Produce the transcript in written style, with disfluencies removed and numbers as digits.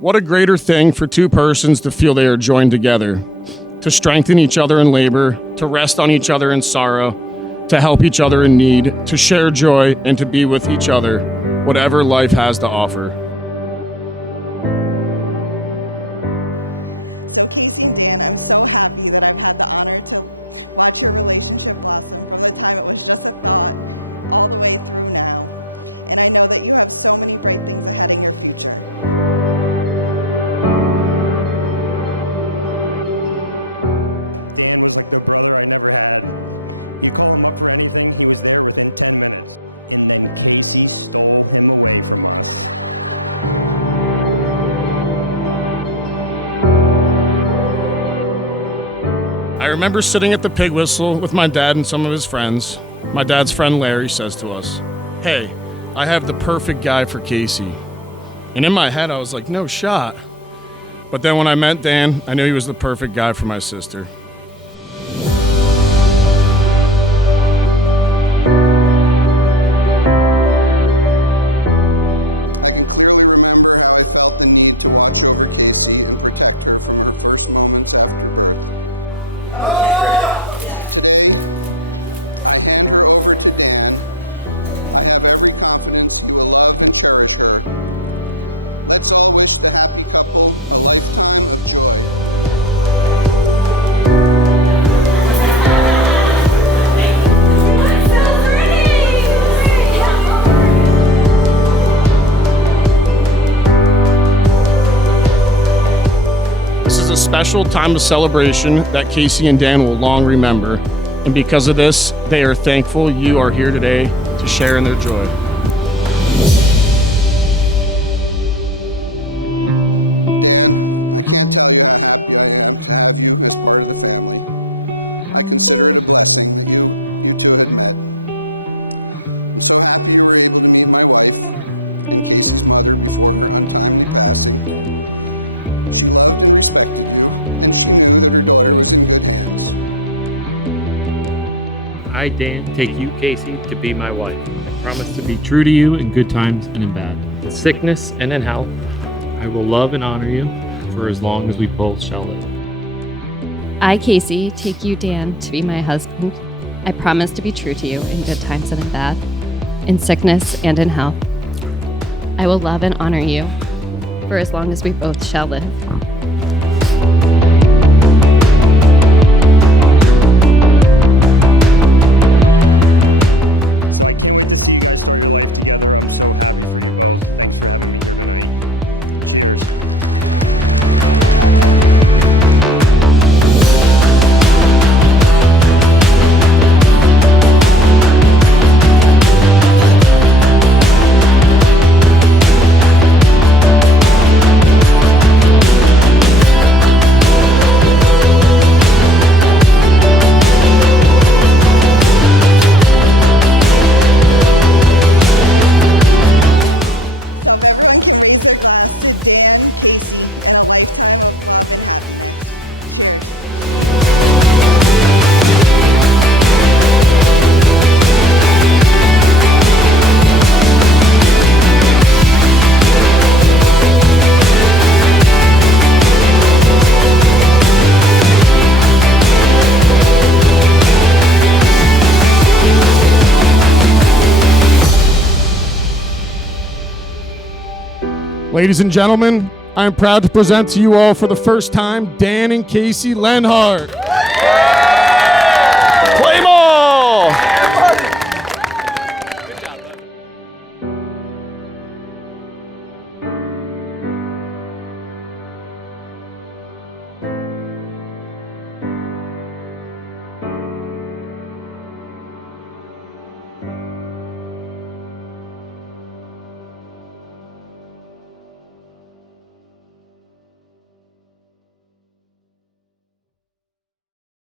What a greater thing for two persons to feel they are joined together, to strengthen each other in labor, to rest on each other in sorrow, to help each other in need, to share joy, and to be with each other, whatever life has to offer. I remember sitting at the pig whistle with my dad and some of his friends. My dad's friend Larry says to us, "Hey, I have the perfect guy for Casey." And in my head, I was like, no shot. But then when I met Dan, I knew he was the perfect guy for my sister. This is a special time of celebration that Casey and Dan will long remember. And because of this, they are thankful you are here today to share in their joy. I, Dan, take you, Casey, to be my wife. I promise to be true to you in good times and in bad, in sickness and in health. I will love and honor you for as long as we both shall live. I, Casey, take you, Dan, to be my husband. I promise to be true to you in good times and in bad, in sickness and in health. I will love and honor you for as long as we both shall live. Ladies and gentlemen, I am proud to present to you all for the first time Dan and Casey Lenhart.